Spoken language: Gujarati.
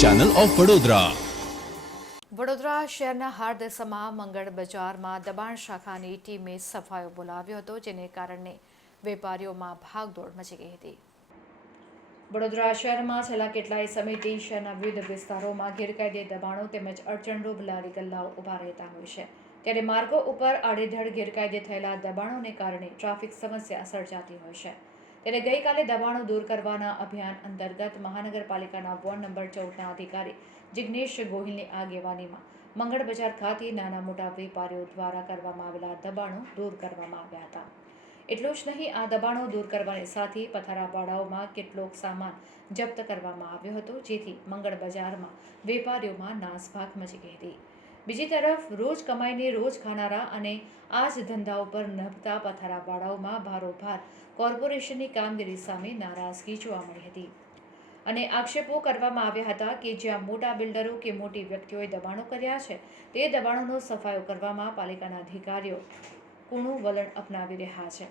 ચેનલ ઓફ વડોદરા વડોદરા શહેરના હાર્દસમાં મંગળ બજારમાં દબાણ શાખાની ટીમે સફાયો બોલાવ્યો હતો, જેને કારણે વેપારીઓમાં ભાગદોડ મચી ગઈ હતી. વડોદરા શહેરમાં છેલ્લા કેટલાય સમયથી શહેરના વિવિધ વિસ્તારોમાં ગેરકાયદે દબાણો તેમજ અડચણરૂપ લારી ગલ્લાઓ ઊભા રહેતા હોય છે. ત્યારે માર્ગો ઉપર આડેધડ ગેરકાયદે થયેલા દબાણોને કારણે ટ્રાફિક સમસ્યા સર્જાતી હોય છે. ત્યારે ગઈકાલે દબાણો દૂર કરવાના અભિયાન અંતર્ગત મહાનગરપાલિકાના વોર્ડ નંબર ચૌદના અધિકારી જિગ્નેશ ગોહિલની આગેવાનીમાં મંગળ બજાર ખાતે નાના મોટા વેપારીઓ દ્વારા કરવામાં આવેલા દબાણો દૂર કરવામાં આવ્યા હતા. એટલું જ નહીં, આ દબાણો દૂર કરવાની સાથે પથારાવાળાઓમાં કેટલોક સામાન જપ્ત કરવામાં આવ્યો હતો, જેથી મંગળ બજારમાં વેપારીઓમાં નાસભાગ મચી ગઈ હતી. બીજી તરફ રોજ કમાઈને રોજ ખાનારા અને આ જ ધંધા ઉપર નભતા પથારાવાળાઓમાં ભારોભાર કોર્પોરેશનની કામગીરી સામે નારાજગી જોવા મળી હતી. અને આક્ષેપો કરવામાં આવ્યા હતા કે જ્યાં મોટા બિલ્ડરો કે મોટી વ્યક્તિઓએ દબાણો કર્યા છે, તે દબાણોનો સફાયો કરવામાં પાલિકાના અધિકારીઓ કૂણું વલણ અપનાવી રહ્યા છે.